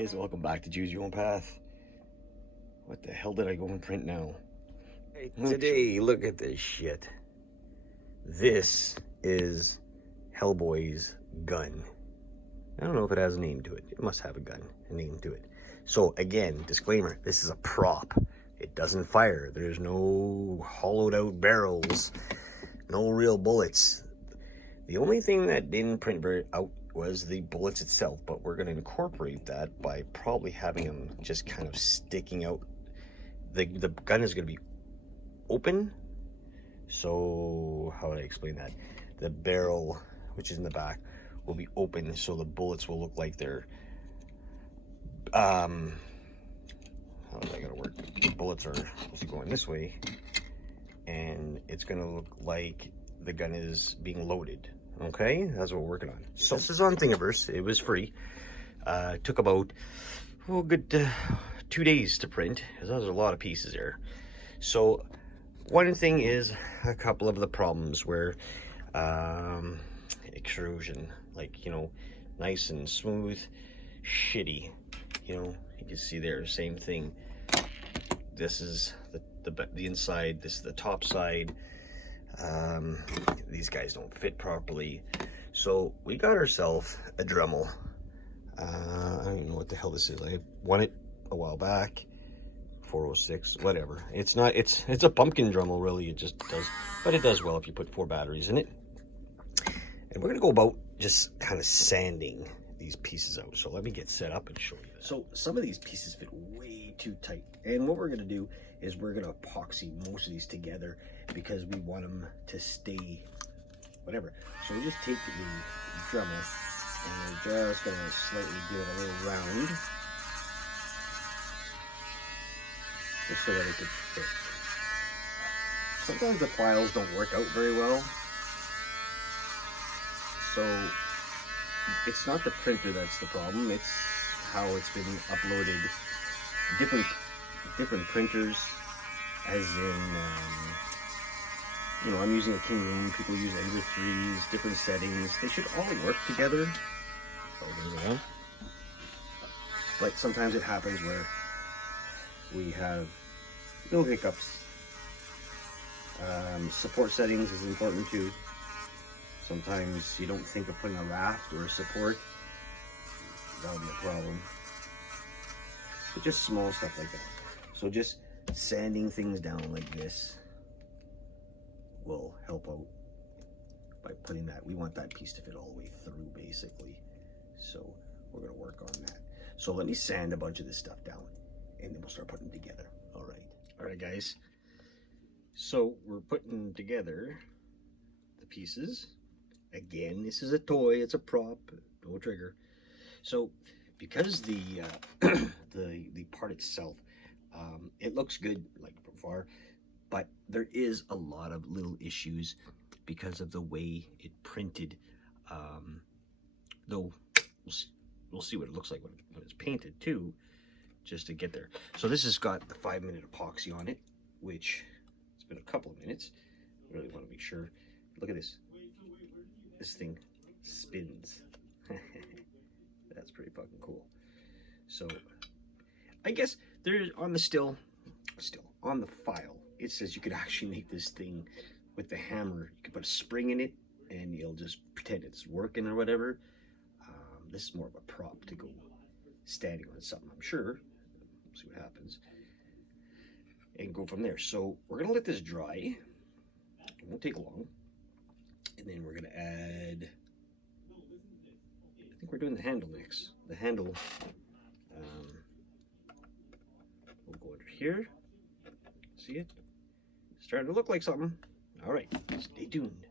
guys, welcome back to Choose Your Own Path. What the hell did I go and print now? Hey, today, look at this shit. This is Hellboy's gun. I don't know if it has a name to it. It must have a name to it. So again, disclaimer, this is a prop. It doesn't fire. There's no hollowed out barrels, no real bullets. The only thing that didn't print very out was the bullets itself, but we're going to incorporate that by probably having them just kind of sticking out. The gun is going to be open. So how would I explain that? The barrel, which is in the back, will be open, so the bullets will look like they're how is that gonna work? The bullets are going this way, and it's gonna look like the gun is being loaded. Okay, that's what we're working on. So this is on Thingiverse. It was free. Took about good 2 days to print, because there's a lot of pieces there. So one thing is a couple of the problems where extrusion, like, you know, nice and smooth, shitty. You know, you can see there, same thing. This is the inside, this is the top side. These guys don't fit properly. So we got ourselves a Dremel. I don't even know what the hell this is. I won it a while back. 406, whatever. It's a pumpkin Dremel, really. It just does, but it does well if you put 4 batteries in it. And we're gonna go about just kind of sanding these pieces out. So let me get set up and show you that. So some of these pieces fit way too tight, and what we're gonna do is we're gonna epoxy most of these together because we want them to stay whatever. So we just take the Dremel and we're just gonna slightly give it a little round, just so that it could fit. Sometimes the files don't work out very well, so it's not the printer that's the problem, it's how it's been uploaded. Different printers, as in, you know, I'm using a Kingroon, people use Ender 3s, different settings. They should all work together. But sometimes it happens where we have little hiccups. Support settings is important too. Sometimes you don't think of putting a raft or a support. That would be a problem. But just small stuff like that. So just sanding things down like this will help out by putting that. We want that piece to fit all the way through, basically. So we're gonna work on that. So let me sand a bunch of this stuff down, and then we'll start putting it together. All right, guys. So we're putting together the pieces. Again, this is a toy, it's a prop, no trigger. So because the the part itself, it looks good like from far, but there is a lot of little issues because of the way it printed. Though we'll see what it looks like when it's painted too, just to get there. So this has got the 5-minute epoxy on it, which it's been a couple of minutes. I really want to make sure. Look at this. This thing spins. That's pretty fucking cool. So I guess there's on the on the file, it says you could actually make this thing with the hammer. You could put a spring in it and you'll just pretend it's working or whatever. This is more of a prop to go standing on something, I'm sure. See what happens and go from there. So we're gonna let this dry. It won't take long. And then we're gonna add, I think we're doing the handle next. The handle, we'll go under here. See it? Starting to look like something. All right, stay tuned.